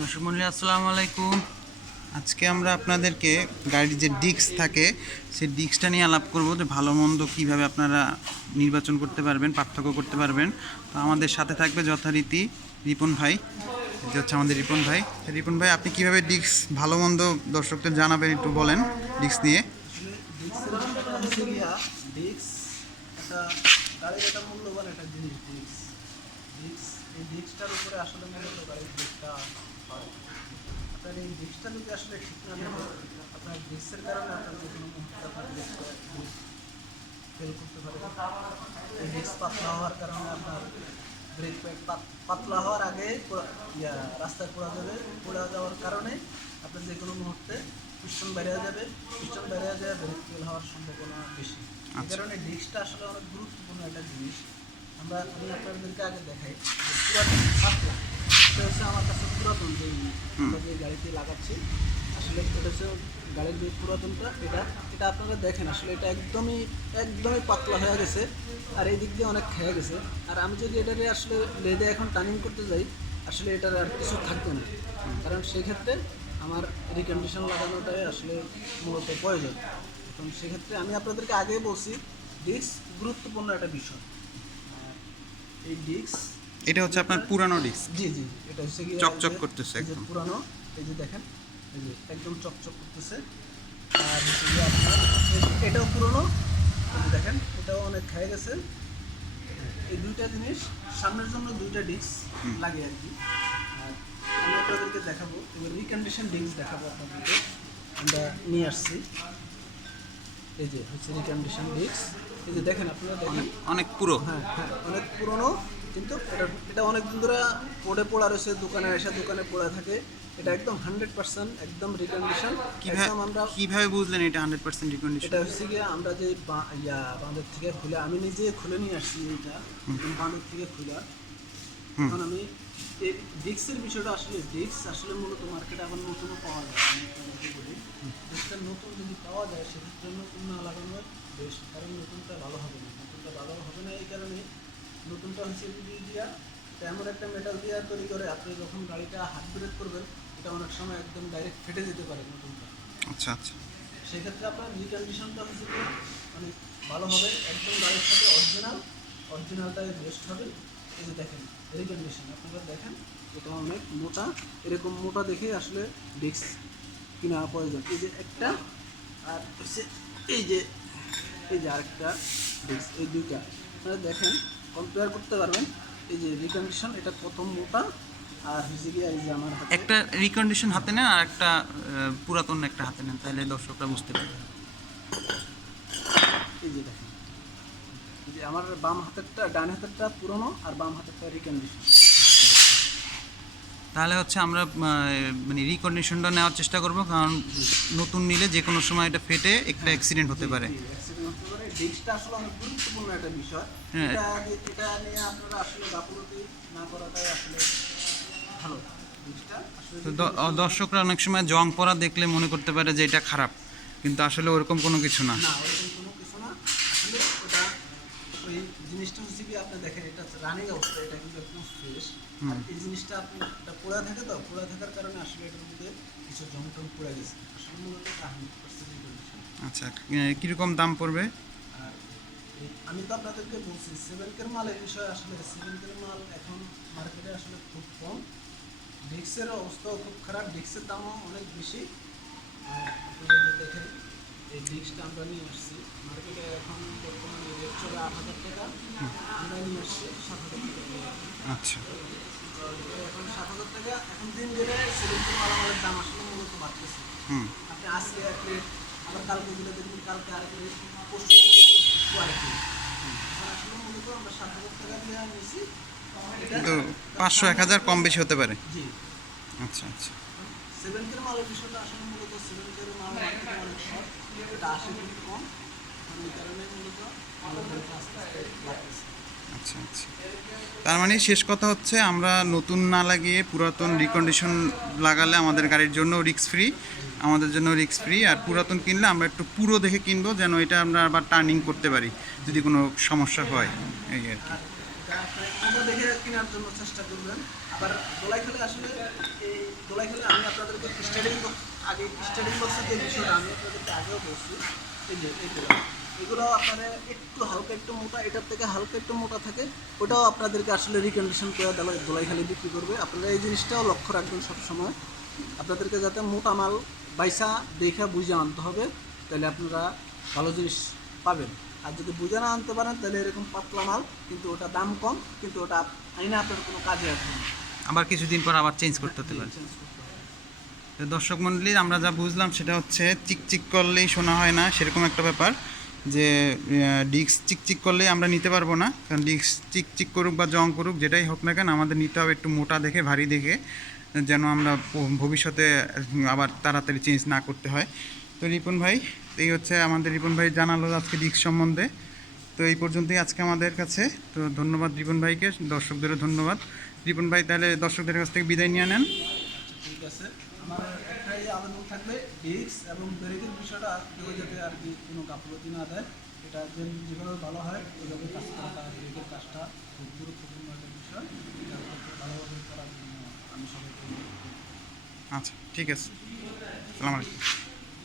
দর্শক মণ্ডলী আসসালামু আলাইকুম। আজকে আমরা আপনাদেরকে গাড়ির যে ডিস্ক থাকে সেই ডিস্কটা নিয়ে আলাপ করব, যে ভালো মন্দ কীভাবে আপনারা নির্বাচন করতে পারবেন, পার্থক্য করতে পারবেন। তো আমাদের সাথে থাকবে যথারীতি রিপন ভাই, যে হচ্ছে আমাদের রিপন ভাই। রিপন ভাই, আপনি কীভাবে ডিস্ক ভালো মন্দ দর্শকদের জানাবেন, একটু বলেন ডিস্ক নিয়ে। ডিস্কের বিষয়টা হচ্ছে গিয়া ডিস্ক একটা গাড়ির একটা মূল্যবান একটা জিনিস। এই ডিস্কটার উপরে আসলে মূলত গাড়ির ডিস্কটা হয়। আপনার এই ডিস্কটা যদি আসলে ঠিক না থাকে, আপনার ডিস্কের কারণে আপনার যে কোনো মুহূর্তে আপনার ডিস্কটা ফেল করতে পারে। এই ডিস্ক পাতলা হওয়ার কারণে আপনার ব্রেক প্যাড পাতলা হওয়ার আগে রাস্তায় পড়ে যাওয়ার কারণে আপনার যে কোনো মুহূর্তে পিস্টন বেরিয়ে যাবে, ব্রেক ফেল হওয়ার সম্ভাবনা বেশি। এই কারণে ডিস্কটা আসলে অনেক গুরুত্বপূর্ণ একটা জিনিস। আমি আপনাদেরকে আগে দেখাই যে পুরাতন পাতলা, এটা হচ্ছে আমার কাছে পুরাতন যে গাড়িতে লাগাচ্ছি। আসলে এটা হচ্ছে গাড়ির যে পুরাতনটা, এটা আপনারা দেখেন আসলে এটা একদমই পাতলা হয়ে গেছে, আর এই দিক দিয়ে অনেক খেয়ে গেছে। আর আমি যদি এটাকে আসলে লেদে এখন টার্নিং করতে যাই, আসলে এটার আর কিছু থাকবে না, কারণ সেক্ষেত্রে আমার রিকন্ডিশন লাগানোটাই আসলে মূলত প্রয়োজন। এখন সেক্ষেত্রে আমি আপনাদেরকে আগেই বলছি, ডিস্ক গুরুত্বপূর্ণ একটা বিষয়। এই ডিস্ক এটা হচ্ছে আপনার পুরানো ডিস্ক। জি, এটা হচ্ছে কি চকচক করতেছে একদম পুরানো। এই যে দেখেন, এই যে একদম চকচক করতেছে। আর হচ্ছে গিয়ে আপনার এটাও পুরনো, এই যে দেখেন এটাও অনেক খেয়ে গেছে। এই দুইটা জিনিস সামনের জন্য দুইটা ডিস্ক লাগে আর কি। আর আমি আপনাদেরকে দেখাবো, এবার রিকন্ডিশন ডিস্ক দেখাবো আপনাদেরকে। আমরা নিয়ে আসছি, এই যে হচ্ছে রিকন্ডিশন ডিস্ক। এই যে দেখেন, আপনারা দেখেন অনেক পুরো। হ্যাঁ, অনেক পুরনো, কিন্তু এটা অনেক দিন ধরে পড়া রয়েছে, দোকানে পড়ে থাকে। এটা একদম 100% একদম রিকন্ডিশন। কিভাবে বুঝলেন এটা 100% রিকন্ডিশন? এটা হচ্ছে গিয়ে আমরা যে বাঁধের থেকে খুলে, আমি নিজে খুলে নিয়ে আসছি এইটা বাঁধের থেকে খুলে। এখন আমি এই ডিস্কের বিষয়টা ডিস্ক আসলে মূলত মার্কেটে আবার নতুনও পাওয়া যায়। আমি আপনাদেরকে বলি, ডিস্কটা নতুন যদি পাওয়া যায় সেক্ষেত্রে নতুন না লাগানো বেশ, কারণ নতুনটা ভালো হবে না। এই কারণে নতুনটা হচ্ছে এমন একটা মেটাল দিয়ে তৈরি করে, আপনি যখন গাড়িটা হাত ব্রেক করবেন, এটা অনেক সময় একদম ডাইরেক্ট ফেটে যেতে পারে নতুনটা। আচ্ছা। সেক্ষেত্রে আপনার রিকন্ডিশনটা হচ্ছে মানে ভালো হবে, একদম গাড়ির সাথে অরিজিনালটাই বেস্ট হবে। এই যে দেখেন রিকন্ডিশন, আপনারা দেখেন এটা অনেক মোটা, এরকম মোটা দেখে আসলে ডিস্ক কেনা প্রয়োজন। এই যে একটা, আর হচ্ছে এই যে আরেকটা ডিস্ক, এই দুইটা আপনারা দেখেন কম্পেয়ার করতে পারবেন। এই যে রিকন্ডিশন এটা প্রথম মোটা, আর হচ্ছে গিয়ে এই যে আমার একটা রিকন্ডিশন হাতে নেন আর একটা পুরাতন একটা হাতে নেন, তাহলে দর্শকরা বুঝতে পারবে। এই যে দেখেন, এই যে আমার ডান হাতেরটা পুরনো আর বাম হাতেরটা রিকন্ডিশন। তাহলে হচ্ছে আমরা মানে রিকন্ডিশনটা নেওয়ার চেষ্টা করব, কারণ নতুন নিলে যে কোনো সময় এটা ফেটে একটা অ্যাক্সিডেন্ট হতে পারে। ডিস্কটা আসলে অনেক গুরুত্বপূর্ণ একটা বিষয়। এটা নিয়ে আপনারা আসলে গাফিলতি না করাটাই আসলে ভালো। দর্শকরা অনেক সময় জং পড়া দেখলে মনে করতে পারে যে এটা খারাপ, কিন্তু আসলে ওরকম কোনো কিছু না। ওরকম কোনো কিছু না। আসলে ওটা ওই জিনিসটা হচ্ছে কি, আপনি দেখেন এটা রানিং অবস্থা, এটা কিন্তু একদম ফ্রেশ। এই জিনিসটা আপনি এটা পোড়া থাকার কারণে আসলে এটার মধ্যে কিছু জং টং পড়ে গেছে। আসলে মূলত 100% রিকন্ডিশন। আচ্ছা, কীরকম দাম পড়বে? আর আমি তো আপনাদেরকে বলছি 7K মালের বিষয়। আসলে 7K মাল এখন মার্কেটে আসলে খুব কম। ডিস্কের অবস্থাও খুব খারাপ, ডিস্কের দামও অনেক বেশি। আপনারা যে দেখেন এই ডিস্কটা আমরা নিয়ে আসছি মার্কেটে, এখন বর্তমানে রেট চলে 8,000 টাকা। আমরা নিয়ে আসছি 7,000 টাকা। আচ্ছা, এখন 7,000 টাকা। এখন দিন দিনে 7K মালামালের দাম আসলে মূলত বাড়তেছে। আপনি আজকে এক রেট, আবার কালকে দিলে দেখবেন কালকে আরেক রেট, পরশু আরেক রেট। আসলে মূলত আমরা 7,000 টাকা দিয়ে নিয়েছি। কিন্তু 500-1000 কম বেশি হতে পারে। জি। আচ্ছা। 7K মালের বিষয়টা আসলে মূলত 7K মাল মার্কেটে অনেক শর্ট, এটা আসে খুব কম। এই কারণে মূলত আস্তে আস্তে বাড়তেছে। আচ্ছা। তার মানে শেষ কথা হচ্ছে, আমরা নতুন না লাগিয়ে পুরাতন রিকন্ডিশন লাগালে আমাদের গাড়ির জন্য রিস্ক ফ্রি, আমাদের জন্য রিস্ক ফ্রি। আর পুরাতন কিনলে আমরা একটু পুরো দেখে কিনবো, যেন এটা আমরা আবার টার্নিং করতে পারি যদি কোনো সমস্যা হয়, এই আর কি। দেখে কেনার জন্য চেষ্টা করবেন। আবার দোলাই খেলে আসলে এই দোলাই খেলে আমি আপনাদেরকে স্টার্টিং বক্সের যে বিষয়টা আমি আপনাদেরকে আগেও বলছি, এই যে এইগুলো এগুলো আপনারা একটু হালকা একটু মোটা, এটার থেকে হালকা একটু মোটা থাকে, ওটাও আপনাদেরকে আসলে রিকন্ডিশন করে দোলাই খালি বিক্রি করবে। আপনারা এই জিনিসটাও লক্ষ্য রাখবেন সবসময়, আপনাদেরকে যাতে মোটা মাল বাইসা দেখে বুঝে আনতে হবে, তাহলে আপনারা ভালো জিনিস পাবেন। আর যদি বুঝে না আনতে পারেন তাহলে এরকম পাতলা মাল, কিন্তু ওটা দাম কম, কিন্তু ওটা আইনা আপনার কোনো কাজে আসবে না, আবার কিছুদিন পর আবার চেঞ্জ করতে হতে পারে। চেঞ্জ করতে হবে। তো দর্শক মণ্ডলী, আমরা যা বুঝলাম সেটা হচ্ছে চিকচিক করলেই শোনা হয় না, সেরকম একটা ব্যাপার যে ডিস্ক চিকচিক করলেই আমরা নিতে পারবো না। কারণ ডিস্ক চিকচিক করুক বা জং করুক, যেটাই হোক না কেন, আমাদের নিতে হবে একটু মোটা দেখে, ভারী দেখে, যেন আমরা ভবিষ্যতে আবার তাড়াতাড়ি চেঞ্জ না করতে হয়। তো রিপন ভাই, এই হচ্ছে আমাদের রিপন ভাই জানালো আজকে ডিস্ক সম্বন্ধে। তো এই পর্যন্তই আজকে আমাদের কাছে। তো ধন্যবাদ রিপন ভাইকে, দর্শকদেরও ধন্যবাদ। রিপন ভাই তাহলে দর্শকদের কাছ থেকে বিদায় নিয়ে নেন। আচ্ছা, ঠিক আছে। আমার একটাই আবেদন থাকবে, ডিস্ক এবং ব্রেকের বিষয়টা কেউ যাতে আর কি কোনো গাফলতি না দেয়, এটা যেভাবে ভালো হয় ওইভাবে কাজ করাটা, ব্রেকের কাজটা খুব গুরুত্বপূর্ণ একটা বিষয়, এটা ভালোভাবে করার জন্য আমি সবাইকে। আচ্ছা, ঠিক আছে। আসসালামু আলাইকুম।